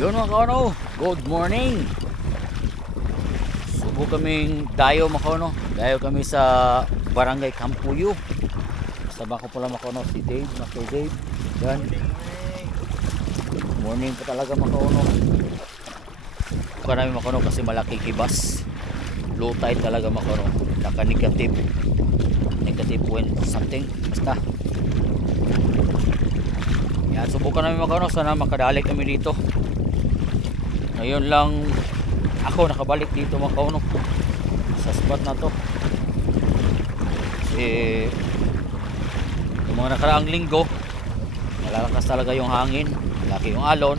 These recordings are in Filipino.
Yun mga kauno, good morning. Subo kaming dayo mga kauno. Dayo kami sa Barangay Campuyo. Kasama ko pala mga kauno si Dave, Master Dave. Yan. Morning pa talaga mga kauno. Buka namin mga kauno kasi malaking ibas. Low tide talaga mga kauno. Naka negative point something. Basta. Yan, subukan namin mga kauno. Sana makadali kami dito. Ngayon lang ako nakabalik dito mga kauno sa spot na to kasi yung mga nakaraang linggo nalalakas talaga yung hangin, laki yung alon,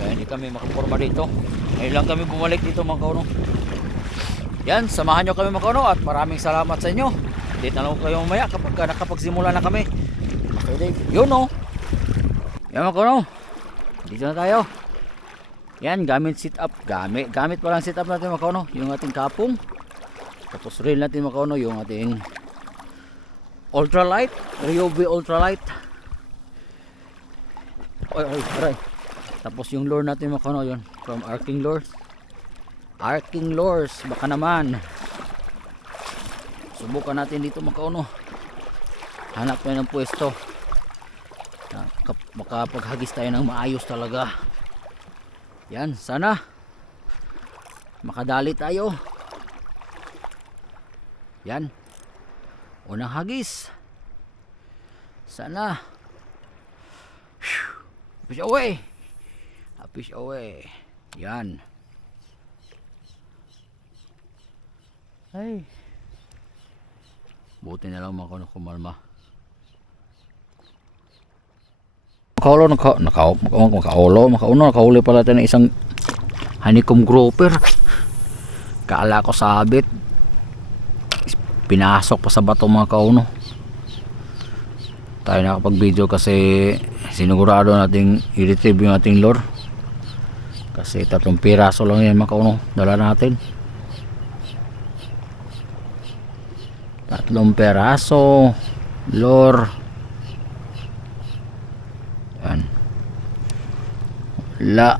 kaya hindi kami makaporma dito. Ngayon lang kami bumalik dito mga kauno. Yan, samahan nyo kami mga kauno at maraming salamat sa inyo. Dito na lang kayo mamaya kapag nakapagsimula na kami. Master Dave, yun o. Yan mga kauno, dito na tayo. Yan, gamit sit up. Gamit pa lang sit up natin mga kauno. Yung ating kapong. Tapos reel natin mga kauno. Yung ating ultralight. Ryobi ultralight. Aray. Tapos yung lure natin mga kauno. Yun. From Arking Lures. Arking Lures. Baka naman. Subukan natin dito mga kauno. Hanap tayo ng pwesto. Makapaghagis tayo ng maayos talaga. Yan, sana makadali tayo. Yan. Unang hagis. Sana. Fish away. Fish away. Yan. Ay. Buti na lang mga kumalma. Nakahuli pala tayo ng isang honeycomb grouper. Kaala ko sabit, pinasok pa sa bato mga kauno. Tayo nakapag video kasi sinigurado nating i-retrieve yung ating lure kasi 3 piraso lang yan mga kauno dala natin. 3 piraso lure. Yan. La.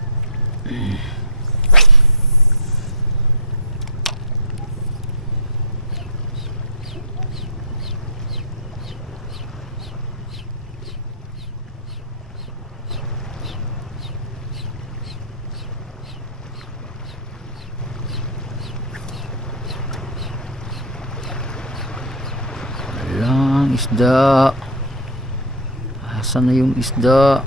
Walang isda. Asan na yung isda?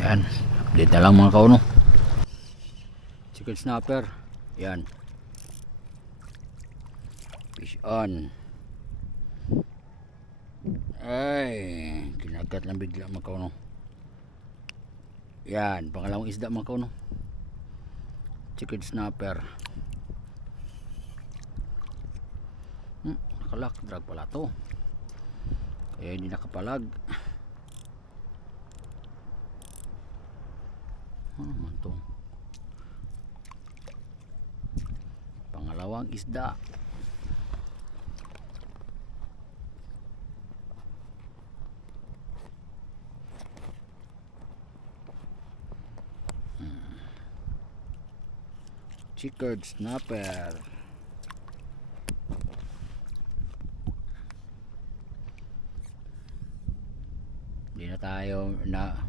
Yan, update na lang mga kauno. Chicken snapper. Yan. Fish on. Ay, kinagat lang bigla mga kauno. Yan, pangalawang isda mga kauno. Chicken snapper. Nakalak, drag pala to. Kaya hindi nakapalag. Ano man to? Pangalawang isda. Chicken snapper. Hindi na tayo na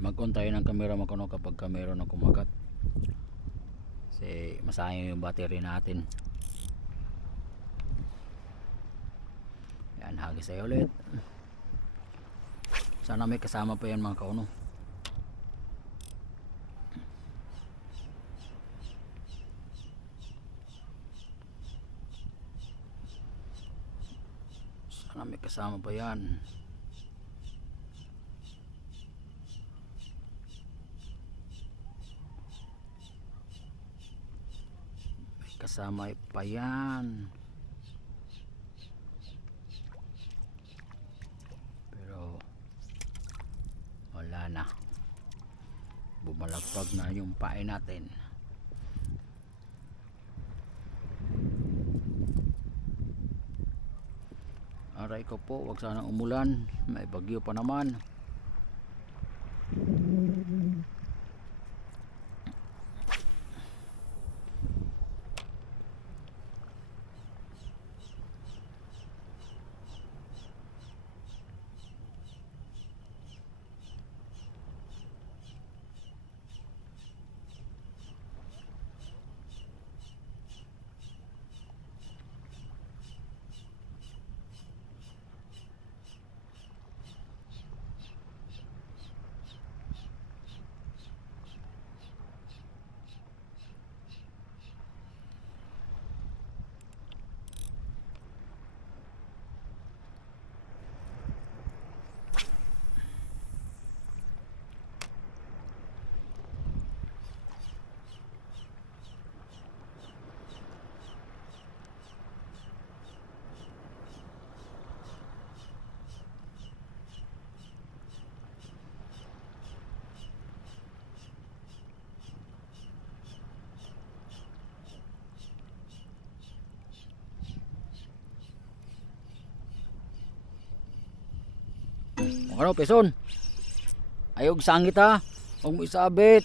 mag-on tayo ng camera magkuno kapag kamera na kumagat kasi masayang yung battery natin. Yan, hagis tayo ulit. Sana may kasama pa yan mga kauno. Sana may kasama pa yan. Kasama pa yan. malagpag na yung pain natin. Aray ko po, wag sanang umulan, may bagyo pa naman. Ano, peson? Ayog sangit ha. Huwag mo isabit.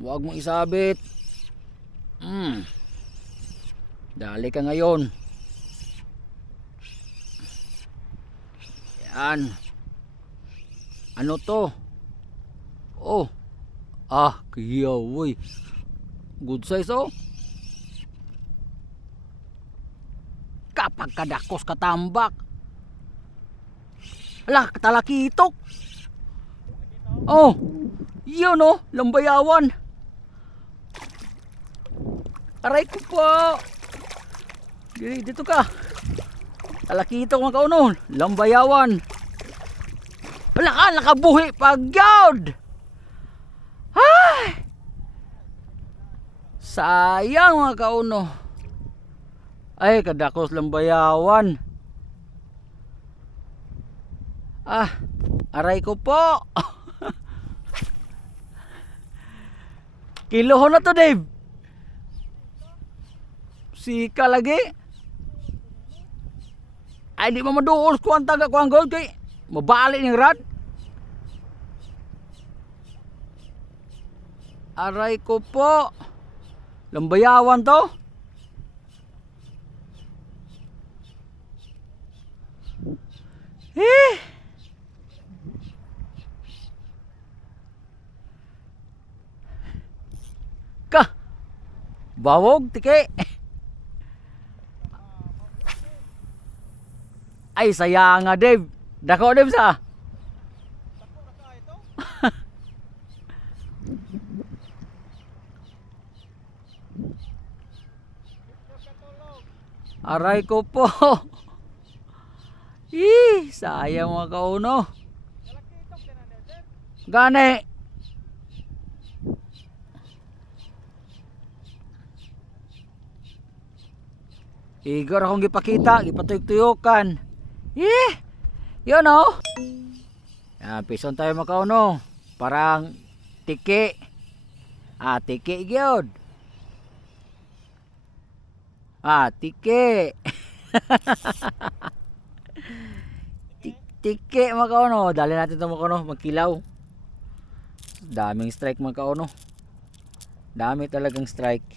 Huwag mo isabit. Dali ka ngayon. Yan. Ano to? Oh. Kiyaw. Good size oh. Kapag kadakos katambak. Ala, talakitok. Oh, yun oh, lambayawan. Aray ko po. Dito ka. Talakitok mga kauno, lambayawan. Wala ka, nakabuhi pagyod. Ay, sayang mga kauno. Ay, kadakos lambayawan. Aray ko po. Kilohon na to, Dave. Sika lagi. Ay, di mo maduol ko ang taga ko ang gold kay mabali ng rad. Aray ko po. Lambayawan to. Bawog tike. Ay sayang nga Dave. Dako Dave sa. Aray ko po. Sayang mga kauno. Gane. Igor akong gipakita, gipatuyok-tuyokan. Yun oh. Yan, pison tayo mga kauno. Parang tiki. Tiki gyud. Tiki. Tiki mga kauno. Dali natin ito mga kauno, magkilaw. Daming strike mga kauno. Dami talagang strike.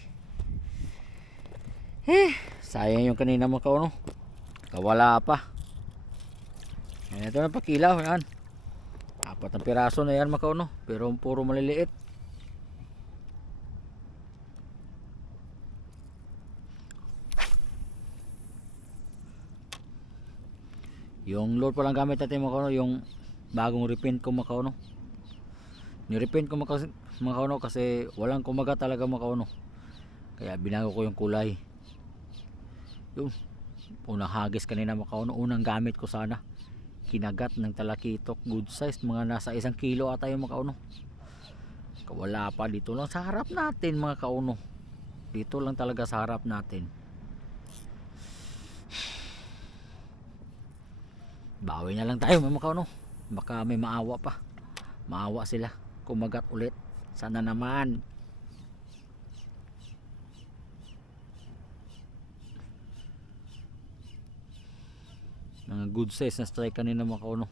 Sayang yung kanina mga kauno. Kawala pa. Ito na pakilaw yan. 4 na piraso na yan mga kauno. Pero puro maliliit. Yung lure pa lang gamit natin mga kauno. Yung bagong repaint ko mga kauno. Ni-repaint ko mga kauno kasi walang kumagat talaga mga kauno. Kaya binago ko yung kulay. Yung unang hagis kanina mga kauno, unang gamit ko sana kinagat ng talakitok, good size, mga nasa 1 kilo ata yung mga kauno. Wala pa, dito lang sa harap natin mga kauno, dito lang talaga sa harap natin. Bawi na lang tayo mga kauno, baka may maawa pa. Maawa sila. Kumagat ulit. Sana naman. Mga good size na strike kanina mga kauno.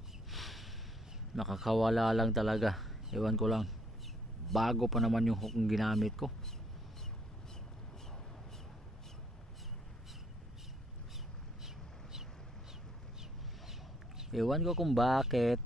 Nakakawala lang talaga. Ewan ko lang. Bago pa naman yung hook ng ginamit ko. Ewan ko kung bakit